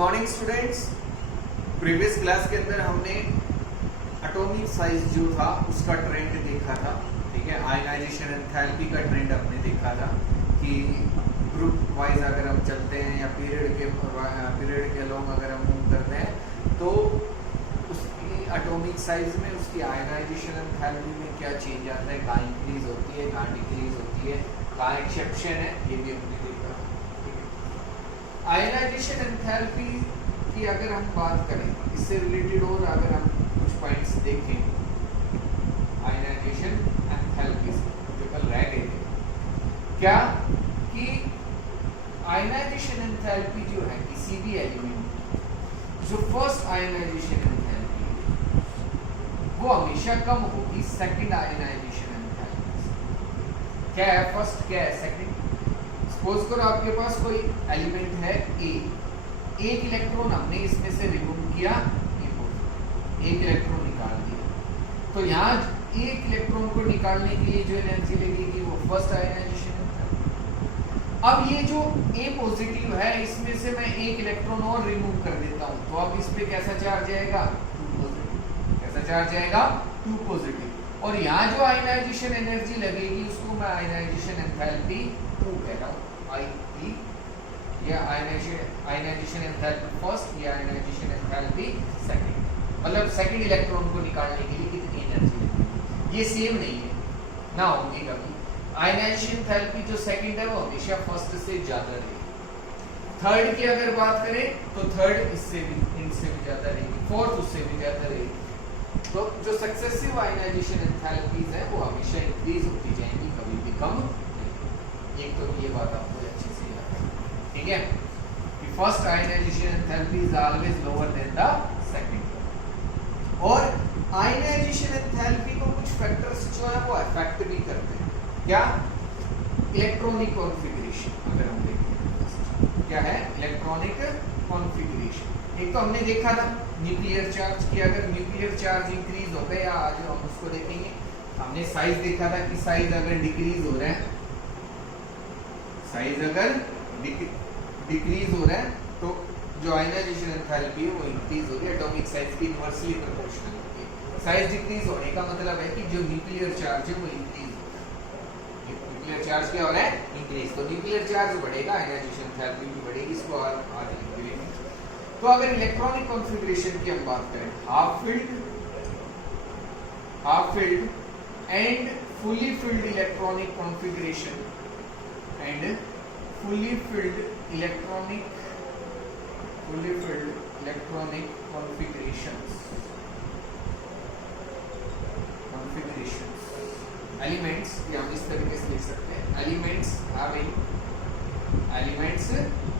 Morning students. Previous class के अंदर हमने एटॉमिक साइज जो था उसका ट्रेंड देखा था, ठीक है। आयनाइजेशन एंथैल्पी का ट्रेंड हमने देखा था कि ग्रुप वाइज अगर हम चलते हैं या पीरियड के लॉन्ग अगर हम मूव करते हैं तो उसकी एटॉमिक साइज में उसकी आयनाइजेशन एंथैल्पी में क्या चेंज आता है, कहाँ इंक्रीज होती है, कहाँ डिक्रीज होती है, कहाँ एक्सेप्शन है, ये भी हमने देखा। आयनाइजेशन एंथैल्पी की अगर हम बात करें, इससे रिलेटेड और अगर हम कुछ पॉइंट्स देखें आयनाइजेशन एंथैल्पी जो कल रह गए थे, क्या कि आयनाइजेशन एंथैल्पी जो है किसी भी एलिमेंट जो फर्स्ट आयनाइजेशन एंथैल्पी वो हमेशा कम होगी सेकंड आयनाइजेशन एंथैल्पी से। क्या है फर्स्ट, क्या है सेकंड। सपोज करो आपके पास कोई एलिमेंट है ए, एक इलेक्ट्रॉन हमने इसमें से रिमूव किया, एक इलेक्ट्रॉन निकाल दिया, तो यहाँ एक इलेक्ट्रॉन को निकालने के लिए जो एनर्जी लगेगी वो फर्स्ट आयनाइजेशन है। अब ये जो ए पॉजिटिव है इसमें से मैं एक इलेक्ट्रॉन और रिमूव कर देता हूँ, तो अब इस पे कैसा चार्ज आएगा, 2 पॉजिटिव। कैसा चार्ज आएगा, 2 पॉजिटिव। और यहाँ जो आयनाइजेशन एनर्जी लगेगी उसको मैं आयनाइजेशन एंथैल्पी 2 कह रहा हूँ, आई, या आयनाइजेशन एंथैल्पी फर्स्ट या आयनाइजेशन एंथैल्पी सेकंड। मतलब सेकंड इलेक्ट्रॉन को निकालने के लिए कितनी एनर्जी लगेगी, ये सेम नहीं है ना, होगी कभी। आयनाइजेशन एंथैल्पी जो सेकंड है वो हमेशा फर्स्ट से ज्यादा रहेगी। थर्ड की अगर बात करें तो थर्ड इससे भी ज्यादा रहेगी, फोर्थ उससे भी ज्यादा रहेगी। तो जो सक्सेसिव आयनाइजेशन एंथैल्पीज है वो हमेशा इंक्रीज होती जाएंगी, कभी भी कम नहीं। एक तो ये बात आपको अच्छे से याद है, ठीक है, कि first ionization enthalpy is always lower than the second. और आयनाइजेशन एंथैल्पी को कुछ फैक्टर्स जो है वो अफेक्ट भी करते हैं। क्या, इलेक्ट्रॉनिक कॉन्फ़िगरेशन। अगर हम देखें क्या है इलेक्ट्रॉनिक कॉन्फ़िगरेशन, एक तो हमने देखा था न्यूक्लियर चार्ज की, अगर न्यूक्लियर चार्ज इंक्रीज हो गया, आज हम उसको देखेंगे। हमने साइज देखा था कि साइज अगर डिक्रीज हो रहा है, साइज अगर डिक्रीज हो रहा है तो जो आयनाइजेशन एंथैल्पी है वो इंक्रीज हो रही है, एटॉमिक साइज की इनवर्सली प्रोपोर्शनल होती है। साइज डिक्रीज होने का मतलब है कि जो न्यूक्लियर चार्ज है वो इंक्रीज हो रहा है। न्यूक्लियर चार्ज क्या हो रहा है, इंक्रीज। तो न्यूक्लियर चार्ज बढ़ेगा, आयनाइजेशन एंथैल्पी भी बढ़ेगी, इसको आज लिखेंगे। तो अगर इलेक्ट्रॉनिक कॉन्फ़िगरेशन की हम बात करें, half filled and fully filled electronic configuration and fully filled electronic configurations elements, ये हम इस तरीके से लिख सकते हैं, elements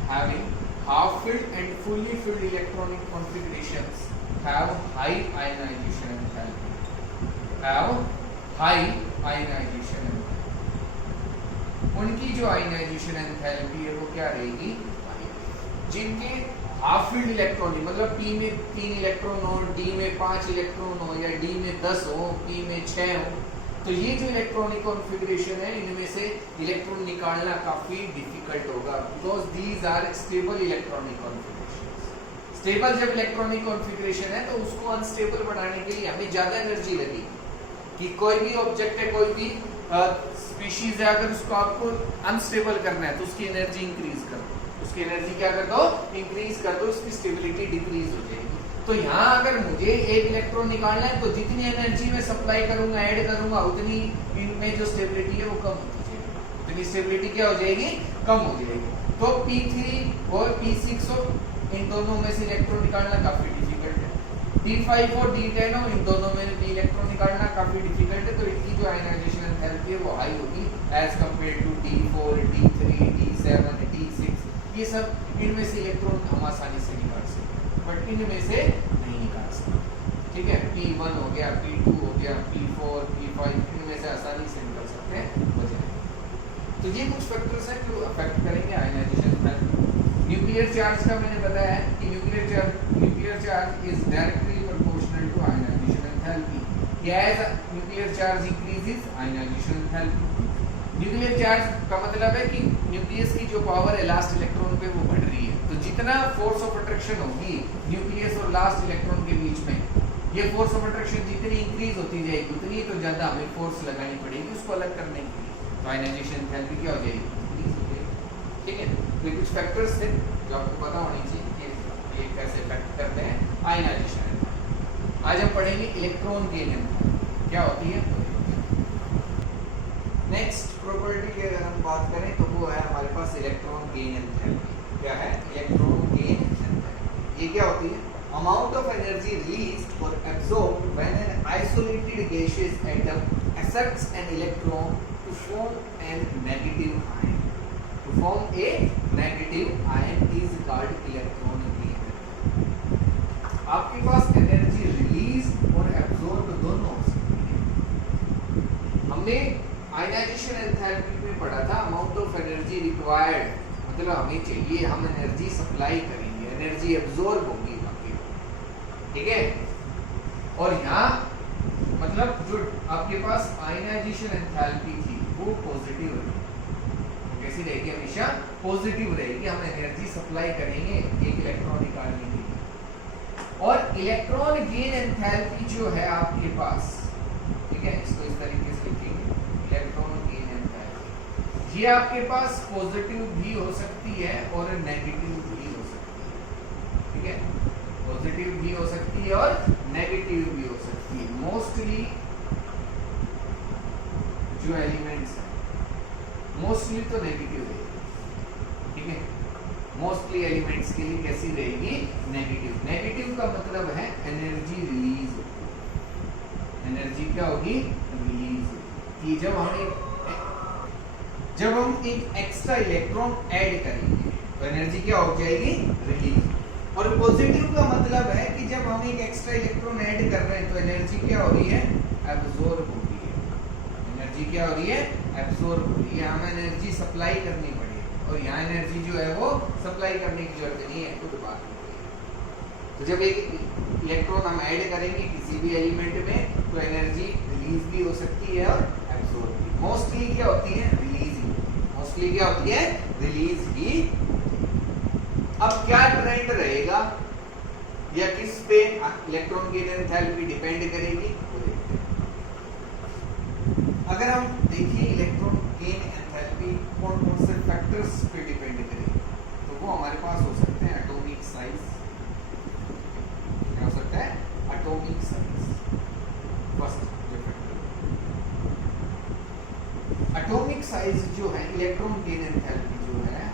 having half filled and fully filled electronic configurations have high ionization enthalpy, उनकी जो आयनाइजेशन एंथैल्पी है वो क्या रहेगी, जिनके हाफ फील्ड इलेक्ट्रॉनिक मतलब पी में 3 इलेक्ट्रॉन हो, डी में 5 इलेक्ट्रॉन हो, या डी में 10 हो, पी में 6 हो, तो ये जो इलेक्ट्रॉनिक कॉन्फ़िगरेशन है इनमें से इलेक्ट्रॉन निकालना काफी डिफिकल्ट होगा, because these are stable electronic configuration. Stable जब इलेक्ट्रॉनिक कॉन्फ़िगरेशन है तो उसको अनस्टेबल बनाने के लिए हमें ज्यादा एनर्जी लगेगी। कि कोई भी ऑब्जेक्ट है, कोई भी स्पीशीज है, अगर उसको आपको अनस्टेबल करना है तो उसकी एनर्जी इंक्रीज कर दो, उसकी एनर्जी क्या कर दो, इंक्रीज कर दो, उसकी स्टेबिलिटी डिक्रीज हो जाएगी। तो यहाँ अगर मुझे एक इलेक्ट्रॉन निकालना है तो जितनी एनर्जी मैं सप्लाई करूंगा, ऐड करूंगा, उतनी इनमें जो स्टेबिलिटी है वो कम हो जाएगी, उतनी स्टेबिलिटी क्या हो जाएगी, कम हो जाएगी। तो P3 और P6 हो, इन दोनों में से इलेक्ट्रॉन निकालना काफी डिफिकल्ट है। D5 और D10 हो, इन दोनों में भी इलेक्ट्रॉन निकालना काफी डिफिकल्ट है, तो इनकी जो आयनाइजेशन एंथैल्पी है वो हाई होगी as compare to D4, D3, D7, D6। ये सब इनमें से इलेक्ट्रॉन हम आसानी से निकाल सकते हैं, बट इनमें से नहीं निकाल सकते, ठीक है। P1 हो गया, P2 हो गया, P4, P5, इनमें से आसानी से निकाल सकते हैं, हो जाएगा। तो ये कुछ फैक्टर्स हैं जो अफेक्ट करेंगे आयनाइजेशन एंथैल्पी। न्यूक्लियर चार्ज का मैंने बताया है कि nuclear charge is directly proportional to ionization enthalpy. As nuclear charge increases, ionization enthalpy nuclear charge का मतलब है कि न्यूक्लियस की जो पावर है लास्ट इलेक्ट्रॉन पे वो बढ़ रही है, तो जितना फोर्स ऑफ अट्रैक्शन होगी न्यूक्लियस और लास्ट इलेक्ट्रॉन के बीच में, ये फोर्स ऑफ अट्रैक्शन जितनी इंक्रीज होती जाएगी उतनी तो ज्यादा हमें फोर्स लगानी पड़ेगी उसको अलग करने के लिए, तो आयनाइजेशन एंथैल्पी क्या हो जाएगी, ठीक है। तो ये कुछ फैक्टर्स थे जो आपको पता होने चाहिए कि ये कैसे इफेक्ट करते हैं आयनाइजेशन। आज हम पढ़ेंगे इलेक्ट्रॉन गेन एंथैल्पी क्या होती है। नेक्स्ट प्रॉपर्टी की अगर हम बात करें तो वो है हमारे पास इलेक्ट्रॉन गेन एंथैल्पी। क्या है इलेक्ट्रॉन गेन एंथैल्पी? ये क्या होती है? अमाउंट ऑफ एनर्जी रिलीज्ड और absorbed when an isolated gaseous atom accepts an electron to form a negative ion. To form a negative ion is called electron gain. आपके पास energy release और absorb दोनों हो सकती है। हमने आयनाइजेशन एंथैल्पी में पढ़ा था अमाउंट ऑफ एनर्जी रिक्वायर्ड, मतलब हमें चाहिए, हम एनर्जी सप्लाई करेंगे, एनर्जी एब्सॉर्ब होगी आपकी, ठीक है। और यहाँ मतलब जो आपके पास आयनाइजेशन एंथैल्पी थी वो पॉजिटिव रहेगी, कैसी रहेगी? हमेशा पॉजिटिव रहेगी। हम एनर्जी सप्लाई करेंगे एक इलेक्ट्रॉन निकालने के लिए। और इलेक्ट्रॉन गेन एंथैल्पी जो है आपके पास, ठीक है, इसको इस तरीके से लिखेंगे इलेक्ट्रॉन गेन एंथैल्पी। ये आपके पास पॉजिटिव भी हो सकती है और नेगेटिव भी हो सकती है, ठीक है। पॉजिटिव भी हो सकती है और नेगेटिव भी हो सकती है। मोस्टली जो एलिमेंट्स हैं मोस्टली तो नेगेटिव है, ठीक है। मोस्टली एलिमेंट्स के लिए कैसी रहेगी? नेगेटिव। नेगेटिव का मतलब है एनर्जी रिलीज, एनर्जी क्या होगी? रिलीज। कि जब हम एक एक्स्ट्रा इलेक्ट्रॉन ऐड करेंगे तो एनर्जी क्या हो जाएगी? रिलीज। और पॉजिटिव का मतलब है कि जब हम एक एक्स्ट्रा इलेक्ट्रॉन ऐड कर रहे हैं तो एनर्जी क्या हो रही है? एब्सॉर्ब हो रही है। एनर्जी क्या हो रही है? एब्सॉर्ब हो रही है। हमें एनर्जी सप्लाई करनी पड़ेगी और यहाँ एनर्जी जो है वो सप्लाई करने की जरूरत नहीं है, खुद बात हो रही है। तो जब एक इलेक्ट्रॉन हम ऐड करेंगे किसी भी एलिमेंट में तो एनर्जी रिलीज भी हो सकती है और एब्सॉर्ब भी। मोस्टली क्या होती है? रिलीज ही। मोस्टली क्या होती है? रिलीज ही। अब क्या ट्रेंड रहेगा या किस पे इलेक्ट्रॉन गेन एंथैल्पी डिपेंड करेगी? अगर हम देखिए इलेक्ट्रॉन गेन एंथैल्पी कौन कौन से फैक्टर्स पे डिपेंड करेगी, तो वो हमारे पास हो सकते हैं एटॉमिक साइज, क्या हो सकता है? एटॉमिक साइज फर्स्ट जो फैक्टर। एटॉमिक साइज जो है इलेक्ट्रॉन गेन एंथैल्पी जो है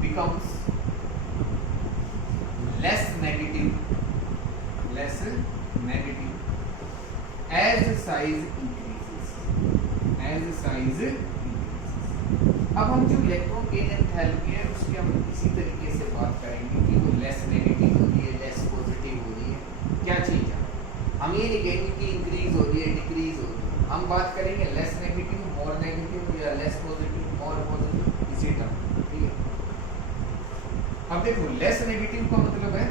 becomes less negative as size increases, as size increases। अब हम जो इलेक्ट्रॉन गेन एंथैल्पी है उसकी हम इसी तरीके से बात करेंगे कि वो लेस नेगेटिव हो रही है, लेस पॉजिटिव हो रही है। क्या चीज है? हम ये नहीं कहेंगे कि इंक्रीज हो रही है, डिक्रीज हो रही है। हम बात करेंगे लेस नेगेटिव, मोर नेगेटिव या लेस पॉजिटिव, मोर पॉजिटिव, इसी तरह, ठीक है। अब देखो लेस नेगेटिव का मतलब है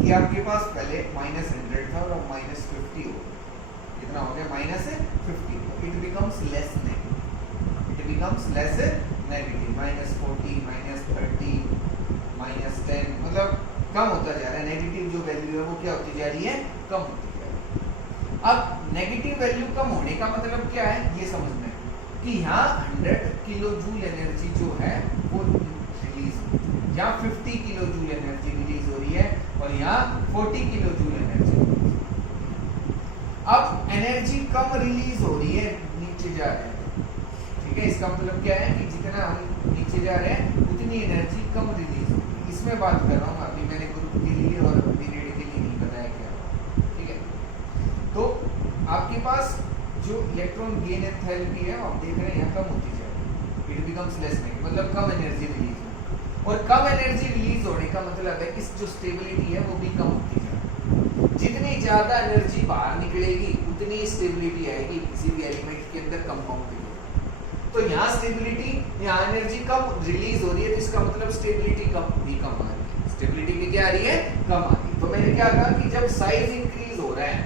कि आपके पास पहले -100 था और अब -50 हो गया। कितना हो गया? -50। It becomes less negative, it becomes less negative. -40, -30, -10 मतलब कम होता जा रहा है। नेगेटिव जो वैल्यू है वो क्या होती जा रही है? कम होती जा रही है। अब नेगेटिव वैल्यू कम होने का मतलब क्या है ये समझना है कि यहाँ 100 किलो जूल एनर्जी जो है वो रिलीज होती है, यहाँ 50 किलो जूल एनर्जी रिलीज हो रही है और यहाँ 40 किलो जूल एनर्जी। अब एनर्जी कम रिलीज हो रही है, नीचे जा रहे हैं, ठीक है। इसका मतलब क्या है कि जितना हम नीचे जा रहे हैं उतनी एनर्जी कम रिलीज हो रही है। इसमें बात कर रहा हूँ, अभी मैंने ग्रुप के लिए और पीरियड के लिए नहीं बताया क्या, ठीक है। तो आपके पास जो इलेक्ट्रॉन गेन एंथैल्पी है आप देख रहे हैं यहाँ कम होती जा रही है। इट बिकम्स लेस नेगेटिव, मतलब कम एनर्जी रिलीज। और कम एनर्जी रिलीज होने का मतलब है कि जो स्टेबिलिटी है वो भी कम होती जाएगी। जितनी ज्यादा एनर्जी बाहर निकलेगी उतनी स्टेबिलिटी आएगी किसी भी एलिमेंट के अंदर, कंपाउंड के अंदर। तो यहाँ स्टेबिलिटी, यहाँ एनर्जी कम रिलीज हो रही है तो इसका मतलब स्टेबिलिटी कम आ रही है। स्टेबिलिटी भी क्या आ रही है? कम आ रही है। तो मैंने क्या कहा कि जब साइज इंक्रीज हो रहा है,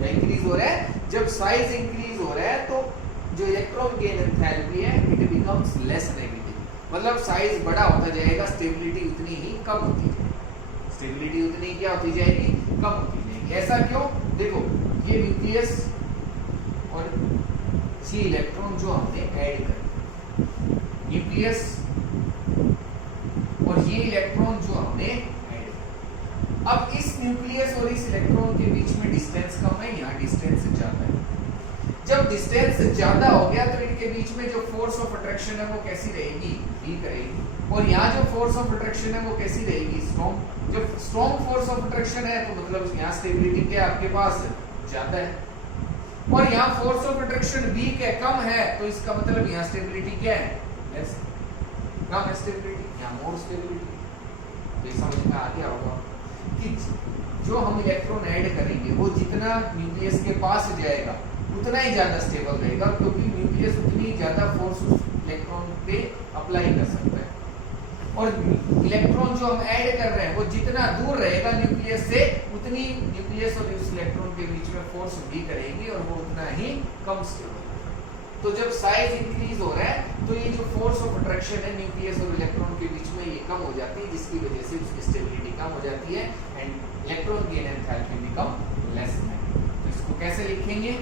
या इंक्रीज हो रहा है, जब साइज इंक्रीज हो रहा है तो जो इलेक्ट्रॉन गेन एंथैल्पी है इट बिकम्स लेस नेगेटिव, मतलब साइज बड़ा होता जाएगा, स्टेबिलिटी उतनी ही कम होती जाएगी, स्टेबिलिटी उतनी क्या होती जाएगी, कम होती जाएगी। ऐसा क्यों? देखो ये न्यूक्लियस और ये इलेक्ट्रॉन जो हमने ऐड कर, न्यूक्लियस और ये इलेक्ट्रॉन जो हमने ऐड, अब इस न्यूक्लियस और इस इलेक्ट्रॉन के बीच में डिस्टेंस कम है, यहाँ डिस्टेंस ज्यादा है। जब डिस्टेंस ज्यादा हो गया तो इनके बीच में जो फोर्स ऑफ अट्रैक्शन है वो कैसी रहेगी, वीक रहेगी, और यहाँ जो फोर्स ऑफ अट्रैक्शन है वो कैसी रहेगी, स्ट्रॉन्ग। जब स्ट्रॉन्ग फोर्स ऑफ अट्रैक्शन है तो मतलब यहाँ स्टेबिलिटी क्या आपके पास ज्यादा है, और यहाँ फोर्स ऑफ अट्रैक्शन वीक है, कम है, तो इसका मतलब यहाँ स्टेबिलिटी क्या है, लेस, कम है स्टेबिलिटी, यहाँ मोर स्टेबिलिटी। तो ये समझ में आ गया होगा कि जो हम इलेक्ट्रॉन ऐड करेंगे वो जितना न्यूक्लियस के पास जाएगा उतना ही ज्यादा स्टेबल रहेगा, क्योंकि न्यूक्लियस उतनी ज्यादा फोर्स उस इलेक्ट्रॉन पे अप्लाई कर सकता है, और इलेक्ट्रॉन जो हम ऐड कर रहे हैं वो जितना दूर रहेगा न्यूक्लियस से उतनी न्यूक्लियस और उस इलेक्ट्रॉन के बीच में फोर्स भी करेगी और वो उतना ही कम स्टेबल। तो जब साइज इंक्रीज हो रहा है तो ये जो फोर्स ऑफ अट्रैक्शन है न्यूक्लियस और इलेक्ट्रॉन के बीच में ये कम हो जाती है, जिसकी वजह से उसकी स्टेबिलिटी कम हो जाती है and electron gain enthalpy become less negative. तो इसको कैसे लिखेंगे,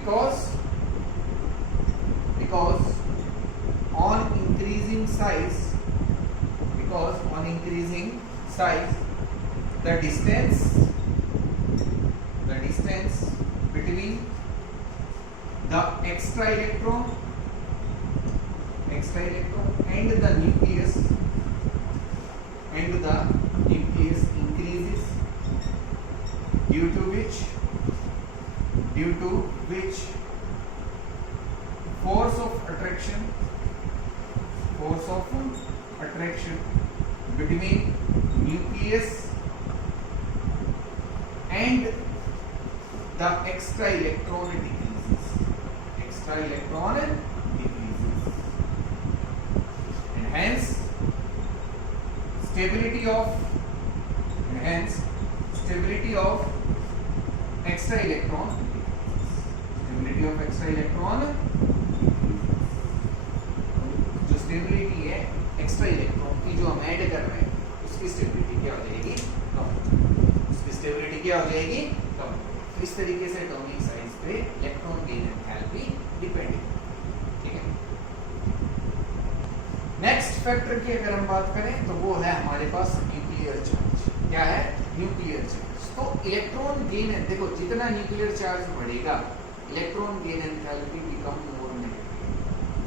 because on increasing size, the distance between the extra electron and the nucleus increases, due to which force of attraction between nucleus and the extra electron decreases, and hence stability of extra electron, जो stability है extra electron की जो हम add कर रहे हैं उसकी stability क्या हो जाएगी, कम, उसकी स्टेबिलिटी क्या हो जाएगी, कम। तो इस तरीके से एटॉमिक साइज पे इलेक्ट्रॉन गेन एंथैल्पी डिपेंड है, ठीक है। नेक्स्ट फैक्टर की अगर हम बात करें तो वो है हमारे पास न्यूक्लियर चार्ज। क्या है, न्यूक्लियर चार्ज। तो इलेक्ट्रॉन गेन है, देखो जितना न्यूक्लियर चार्ज बढ़ेगा electron gain enthalpy become more negative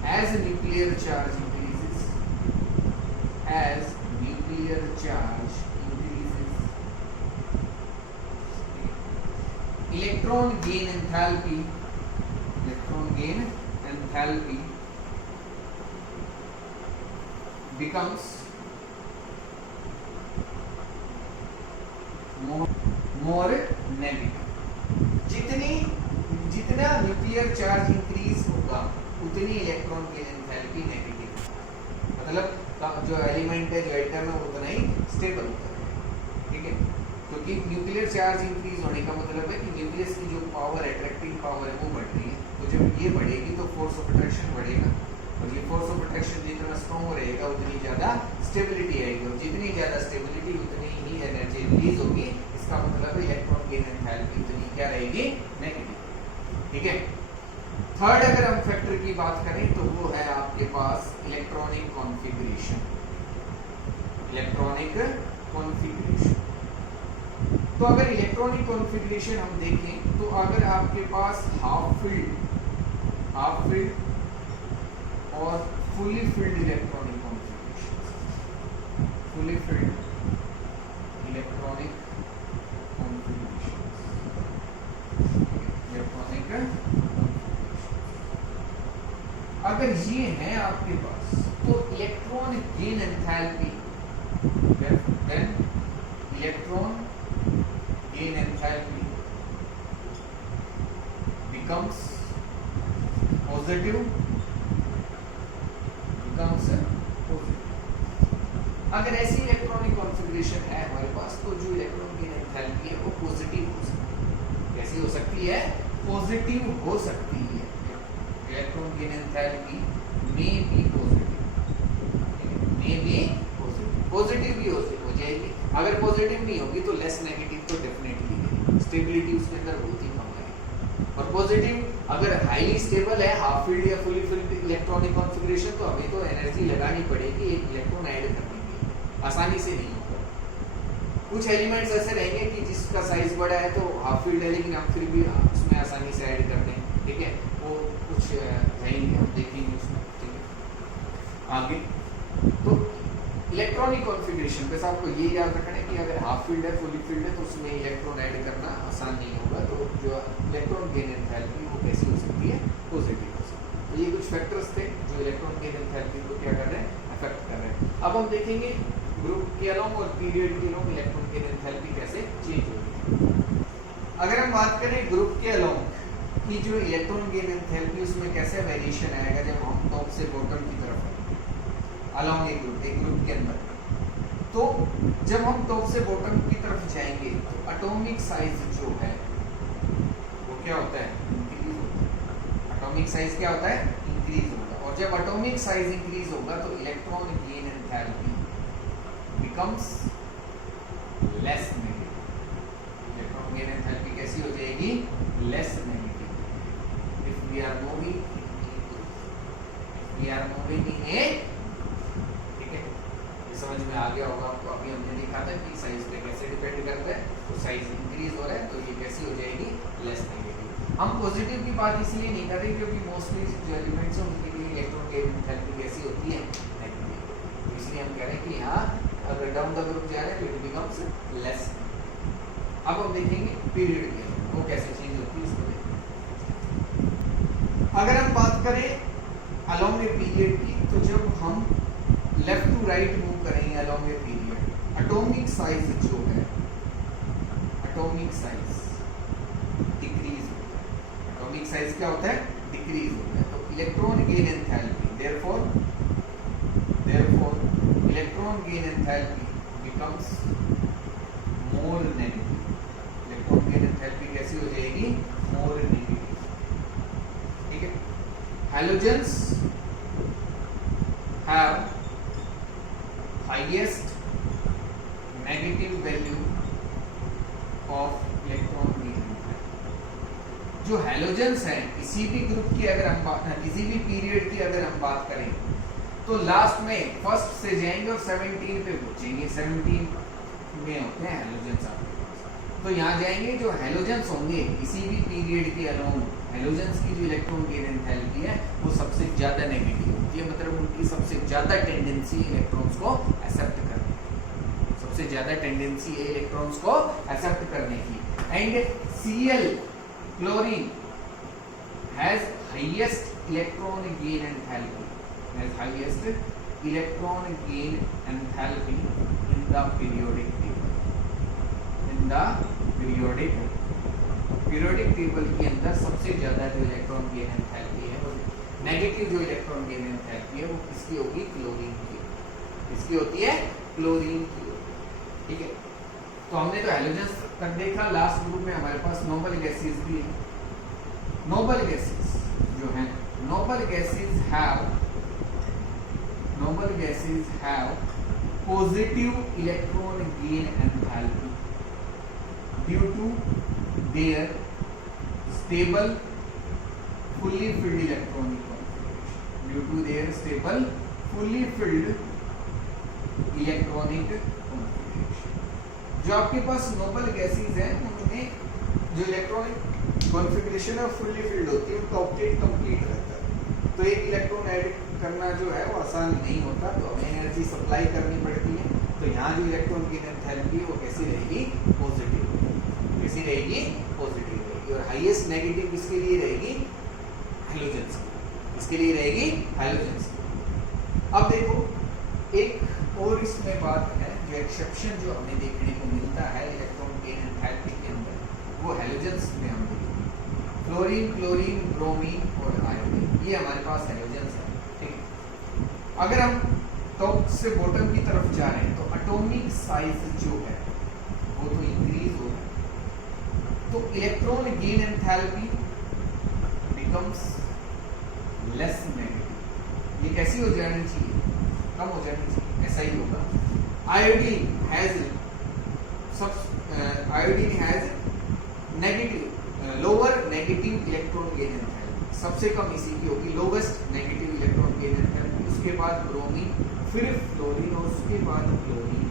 as nuclear charge increases, electron gain enthalpy becomes more negative। जितना न्यूक्लियर चार्ज इंक्रीज होगा उतनी इलेक्ट्रॉन गेन एंथैल्पी नेगेटिव, मतलब जो एलिमेंट है, जो एटम है, उतना ही स्टेबल होता है, ठीक है। क्योंकि न्यूक्लियर चार्ज इंक्रीज होने का मतलब है कि न्यूक्लियस की जो पावर, अट्रैक्टिंग पावर है, वो बढ़ रही है। तो जब ये बढ़ेगी तो फोर्स ऑफ अट्रैक्शन बढ़ेगा, और ये फोर्स ऑफ अट्रैक्शन जितना स्ट्रॉन्ग रहेगा उतनी ज्यादा स्टेबिलिटी आएगी, और जितनी ज्यादा स्टेबिलिटी उतनी ही एनर्जी रिलीज होगी। इसका मतलब इलेक्ट्रॉन गेन एंथैल्पी उतनी क्या रहेगी, नेगेटिव, ठीक है। थर्ड अगर हम फैक्टर की बात करें तो वो है आपके पास इलेक्ट्रॉनिक कॉन्फ़िगरेशन। तो अगर इलेक्ट्रॉनिक कॉन्फ़िगरेशन हम देखें तो अगर आपके पास हाफ फील्ड और फुली फील्ड इलेक्ट्रॉनिक कॉन्फ़िगरेशन, अगर ये है आपके पास तो electron gain enthalpy becomes positive, अगर ऐसी इलेक्ट्रॉनिक कॉन्फ़िगरेशन है हमारे पास तो जो इलेक्ट्रॉन गेन एंथैल्पी है वो पॉजिटिव हो सकती है। कैसी हो सकती है, पॉजिटिव हो सकती है। Electron gain enthalpy may be positive, may be positive भी हो जाएगी। अगर पॉजिटिव नहीं होगी तो लेस नेगेटिव तो डेफिनेटली है, स्टेबिलिटी उसके अंदर बहुत ही कम है। और पॉजिटिव अगर हाईली स्टेबल है, हाफ फील्ड या फुली फील्ड इलेक्ट्रॉनिक कॉन्फ़िगरेशन, तो हमें तो एनर्जी लगानी पड़ेगी एक इलेक्ट्रॉन ऐड करने के लिए, आसानी से नहीं होगा। कुछ एलिमेंट्स ऐसे रहेंगे कि जिसका साइज बड़ा है तो हाफ फील्ड है, लेकिन हम फिर भी उसमें आसानी से ऐड कर दें, ठीक है, वो कुछ रहेंगे, हम देखेंगे उसमें, ठीक है। आगे तो इलेक्ट्रॉनिक कॉन्फ़िगरेशन पे आपको ये याद रखना है कि अगर हाफ फील्ड है, फुली फील्ड है, तो उसमें इलेक्ट्रॉन ऐड करना आसान नहीं होगा। तो जो इलेक्ट्रॉन गेन एंथैल्पी वो कैसी हो सकती है, पॉजिटिव हो सकती है। तो ये कुछ फैक्टर्स थे जो इलेक्ट्रॉन गेन एंथैल्पी को क्या कर रहे हैं, अफेक्ट कर रहे हैं। अब हम देखेंगे ग्रुप के अलोंग और पीरियड के अलोंग इलेक्ट्रॉन गेन एंथैल्पी कैसे चेंज होगी। अगर हम बात करें ग्रुप के अलोंग की जो इलेक्ट्रॉन गेन एंथैल्पी, उसमें कैसे वेरिएशन आएगा जब हम टॉप से बॉटम की तरफ अलोंग एक ग्रुप के अंदर। तो जब हम टॉप से बॉटम की तरफ जाएंगे तो एटॉमिक साइज जो है वो क्या होता है, इंक्रीज होता है। एटॉमिक साइज क्या होता है, इंक्रीज होगा। और जब एटॉमिक साइज इंक्रीज होगा तो electron gain enthalpy becomes less negative. Electron gain enthalpy कैसी हो जाएगी, less negative. If we are moving in a, समझ में आ गया होगा आपको। अभी हमने देखा था कि साइज पे कैसे डिपेंड करता है, तो साइज इंक्रीज हो रहा है तो ये कैसी हो जाएगी, लेस नेगेटिव। हम पॉजिटिव की बात इसलिए नहीं कर रहे क्योंकि मोस्टली जो एलिमेंट्स हैं उनके लिए इलेक्ट्रॉन गेन एंथैल्पी कैसी होती है, नेगेटिव। तो इसलिए हम कह रहे हैं कि यहाँ अगर डाउन द ग्रुप जा रहे हैं तो इट बिकम्स लेस। अब हम देखेंगे पीरियड के वो कैसे चेंज होती है, इसको देखेंगे। अगर हम बात करें अलोंग ए पीरियड की, तो जब हम लेफ्ट टू राइट मूव करेंगे along a period, atomic size जो है, एटॉमिक साइज डिक्रीज होता है। एटॉमिक साइज क्या होता है, डिक्रीज होता है। तो electron gain enthalpy, therefore electron gain enthalpy becomes more negative. Electron gain enthalpy कैसी हो जाएगी, मोर नेगेटिव, ठीक है। Halogens have highest negative value of electron gain enthalpy. जो हैलोजेंस हैं किसी भी ग्रुप की अगर हम किसी भी पीरियड की अगर हम बात करें तो लास्ट में फर्स्ट से जाएंगे और 17 पे पहुंचेंगे। 17 में होते हैं हैलोजेंस आपके पास। तो यहाँ जाएंगे, जो हैलोजेंस होंगे किसी भी पीरियड के अलोंग, हैलोजेंस की जो इलेक्ट्रॉन गेन एंथैल्पी है वो सबसे ज्यादा नेगेटिव होती है। मतलब उनकी सबसे ज्यादा टेंडेंसी इलेक्ट्रॉन्स को एक्सेप्ट करने की, सबसे ज्यादा टेंडेंसी है इलेक्ट्रॉन्स को एक्सेप्ट करने की। And Cl chlorine has highest electron gain enthalpy, has highest electron gain enthalpy in the periodic table. In the periodic table के अंदर सबसे ज्यादा जो इलेक्ट्रॉन गेन एंथैल्पी है, नेगेटिव जो इलेक्ट्रॉन गेन एंथैल्पी है वो किसकी होगी, क्लोरीन की। किसकी होती है, क्लोरीन की, ठीक है। तो हमने तो हैलोजेंस कर देखा। लास्ट ग्रुप में हमारे पास नोबल गैसेस भी है। नोबल गैसेस जो हैं, noble gases have positive electron gain enthalpy due to their stable fully filled electronic configuration, due to their stable fully filled electronic configuration। जो आपके पास नोबल गैसेस हैं उनमें जो इलेक्ट्रॉनिक कॉन्फ़िगरेशन है फुल्ली फिल्ड होती है, उनका ऑक्टेट कंप्लीट रहता है। तो एक इलेक्ट्रॉन ऐड करना जो है वो आसान नहीं होता, तो हमें एनर्जी सप्लाई करनी पड़ती है। तो यहाँ जो इलेक्ट्रॉन की एंथैल्पी वो कैसी रहेगी, पॉजिटिव, किसी रहेगी, पॉजिटिव रहेगी। और हाईएस्ट नेगेटिव किसके लिए रहेगी, हैलोजेंस की। इसके लिए रहेगी हैलोजेंस की। अब देखो एक और इसमें बात है, जो एक्सेप्शन जो हमें देखने को मिलता है इलेक्ट्रॉन गेन एंथैल्पी के अंदर, वो हैलोजेंस में हम देखेंगे। फ्लोरीन, क्लोरीन, ब्रोमीन और आयोडीन, ये हमारे पास हैलोजेंस है, ठीक है। अगर हम टॉप से बॉटम की तरफ जा रहे हैं तो एटॉमिक साइज जो है वो तो इंक्रीज हो रहा है, तो electron gain enthalpy becomes less negative. ये कैसी हो जानी चाहिए, कम हो जानी चाहिए, ऐसा ही होगा। Iodine has negative lower negative electron gain enthalpy, सबसे कम इसी की होगी lowest negative electron gain enthalpy, उसके बाद ब्रोमीन, फिर फ्लोरीन और उसके बाद क्लोरीन।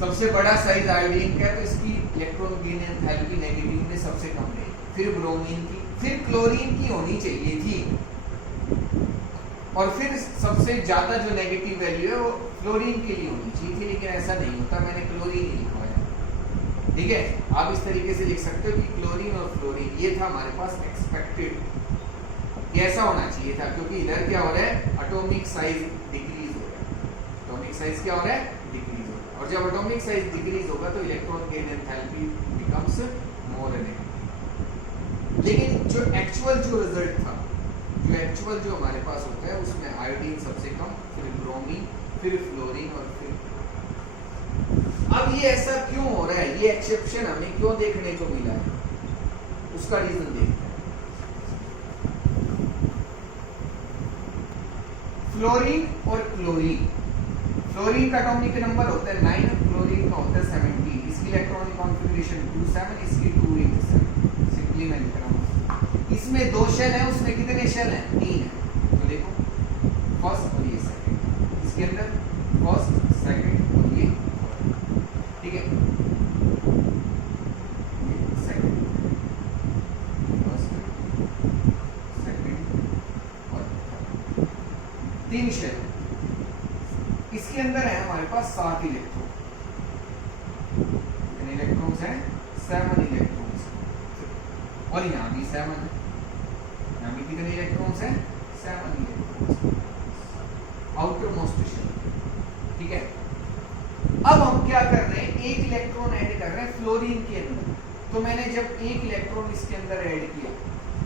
सबसे बड़ा साइज आयोडीन का है तो इसकी इलेक्ट्रॉन गेन एंथैल्पी नेगेटिव में सबसे कम है, फिर ब्रोमीन की, फिर क्लोरीन की होनी चाहिए थी, और फिर सबसे ज्यादा जो नेगेटिव वैल्यू है वो फ्लोरीन के लिए होनी चाहिए थी, लेकिन ऐसा नहीं होता, मैंने क्लोरीन ही लिखा है। ठीक है, आप इस तरीके से लिख सकते हो कि क्लोरीन और फ्लोरीन, ये था हमारे पास एक्सपेक्टेड, ये ऐसा होना चाहिए था, क्योंकि इधर क्या हो रहा है, एटॉमिक साइज डिक्रीज हो रहा है, एटॉमिक साइज क्या हो रहा है, डिक्रीज हो रहा है, और जब एटॉमिक साइज डिक्रीज होगा तो electron gain enthalpy becomes more negative. लेकिन जो एक्चुअल जो रिजल्ट था, जो एक्चुअल जो हमारे पास होता है उसमें आयोडीन सबसे कम, फिर ब्रोमीन, फिर फ्लोरीन और फिर। अब ये ऐसा क्यों हो रहा है, ये एक्सेप्शन हमें क्यों देखने को मिला है, उसका रीजन देखते हैं। फ्लोरीन और क्लोरीन, फ्लोरीन का एटॉमिक नंबर होता है 9, क्लोरीन का होता है 17, इसकी इलेक्ट्रॉनिक कॉन्फ़िगरेशन 27, इसकी 287, सिंपली मैं लिख रहा हूं। इसमें 2 शेल है, उसमें कितने शेल हैं, 3 है, तो देखो फर्स्ट और ये सेकंड, इसके अंदर फर्स्ट, सेकंड और ये, ठीक है, सेकंड, फर्स्ट, सेकंड और 3 शेल। इसके अंदर है हमारे पास 7 इलेक्ट्रॉन, कितने इलेक्ट्रॉन्स हैं, 7 इलेक्ट्रॉन्स, और यहाँ भी 7 है, यहाँ भी कितने इलेक्ट्रॉन्स हैं, 7 इलेक्ट्रॉन्स, आउटर मोस्ट शेल। ठीक है, अब हम क्या कर रहे हैं, एक इलेक्ट्रॉन ऐड कर रहे हैं फ्लोरीन के अंदर, तो मैंने जब एक इलेक्ट्रॉन इसके अंदर ऐड किया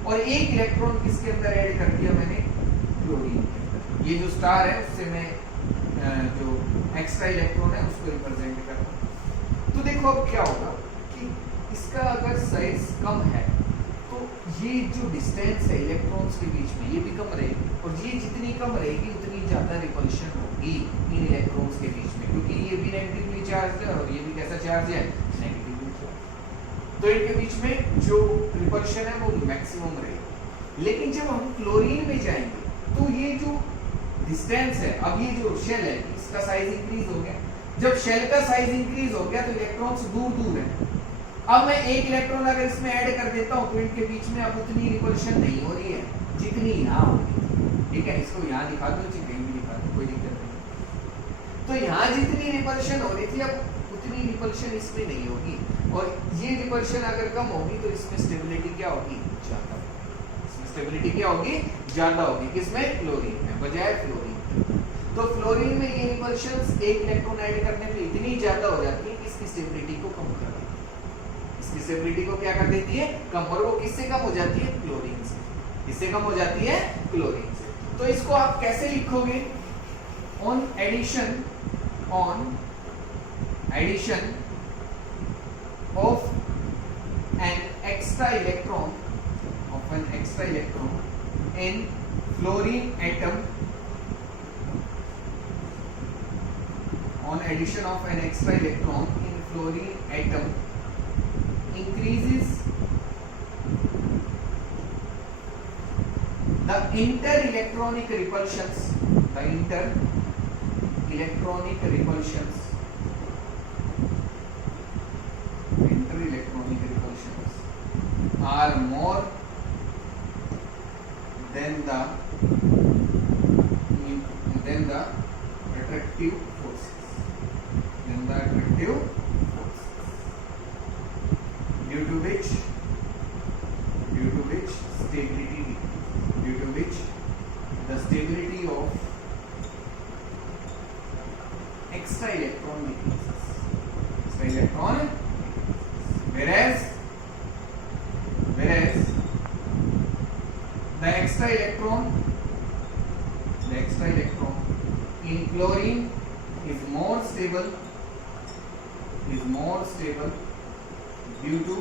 और एक इलेक्ट्रॉन किसके अंदर ऐड कर दिया, मैंने क्लोरीन के अंदर, ये जो स्टार है उससे मैं जो एक्स्ट्रा इलेक्ट्रॉन है उसको रिप्रेजेंट कर रहा हूं। तो देखो अब क्या होगा कि इसका अगर साइज कम है तो ये जो डिस्टेंस है इलेक्ट्रॉन्स के बीच में ये भी कम रहेगी, और ये जितनी कम रहेगी उतनी ज्यादा रिपल्शन होगी इन इलेक्ट्रॉन्स के बीच में, क्योंकि ये भी नेगेटिवली चार्ज है और ये भी कैसा चार्ज है, नेगेटिवली चार्ज, तो इनके बीच में जो रिपल्शन है वो मैक्सिमम रहेगी। लेकिन जब हम क्लोरीन में जाएंगे तो ये जो डिस्टेंस है, अब ये जो शेल है इसका साइज इंक्रीज हो गया, जब शेल का साइज इंक्रीज हो गया तो इलेक्ट्रॉन्स दूर दूर है। अब मैं एक इलेक्ट्रॉन अगर इसमें ऐड कर देता हूं तो इनके बीच में अब उतनी रिपल्शन नहीं हो रही है जितनी यहाँ हो रही है। ठीक है, इसको यहाँ दिखा दो, कहीं भी दिखा दो, कोई दिक्कत नहीं। तो यहाँ जितनी रिपल्शन हो रही थी अब उतनी रिपल्शन इसमें नहीं होगी, और ये रिपल्शन अगर कम होगी तो इसमें स्टेबिलिटी क्या होगी, ज्यादा, इसमें स्टेबिलिटी क्या होगी, ज्यादा होगी, किसमें, क्लोरीन में बजाय फ्लोरीन। तो फ्लोरीन में ये रिपल्शन एक इलेक्ट्रॉन ऐड करने पे इतनी ज्यादा हो जाती है कि इसकी स्टेबिलिटी को कम कर देती है, इसकी स्टेबिलिटी को क्या कर देती है, कम, और वो किससे कम हो जाती है, क्लोरीन से, किससे कम हो जाती है, क्लोरीन से। तो इसको आप कैसे लिखोगे, on addition of an extra electron in fluorine atom, on addition of an extra electron in fluorine atom increases the inter-electronic repulsions are more than the attractive forces, due to which the stability of extra electron decreases, whereas the extra electron in chlorine is more stable due to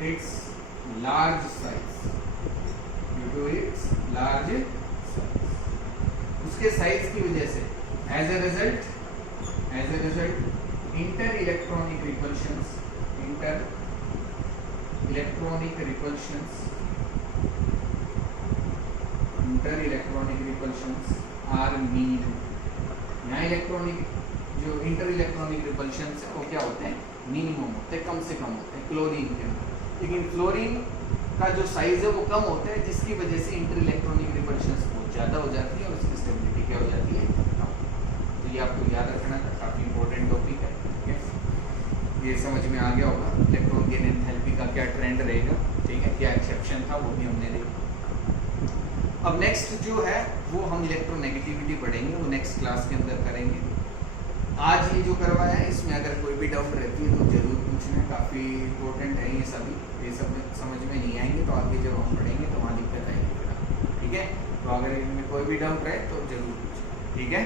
its large size, to its large size, उसके size की वजह से as a result inter electronic repulsions are mean. यहाँ electronic जो inter electronic repulsions है वो क्या होते हैं, मिनिमम होते हैं, कम से कम होते हैं क्लोरीन के अंदर। लेकिन फ्लोरीन का जो साइज है वो कम होता है, जिसकी वजह से इंटर इलेक्ट्रॉनिक रिपल्शंस बहुत ज़्यादा हो जाती है और उसकी स्टेबिलिटी क्या हो जाती है, कम। तो ये आपको याद रखना था, काफ़ी इंपॉर्टेंट टॉपिक है। ठीक है, ये समझ में आ गया होगा इलेक्ट्रॉन गेन एंथैल्पी का क्या ट्रेंड रहेगा। ठीक है, क्या एक्सेप्शन था वो भी हमने देखा। अब नेक्स्ट जो है वो हम इलेक्ट्रोनेगेटिविटी पढ़ेंगे, वो नेक्स्ट क्लास के अंदर करेंगे। आज ये जो करवाया है इसमें अगर कोई भी डाउट रहती है तो जरूर पूछना, काफ़ी इंपॉर्टेंट है ये सभी। ये सब समझ में नहीं आएंगे तो आगे जब हम पढ़ेंगे तो वहाँ दिक्कत आएगी। ठीक है, तो अगर इनमें कोई भी डाउट रहे तो जरूर पूछना। ठीक है।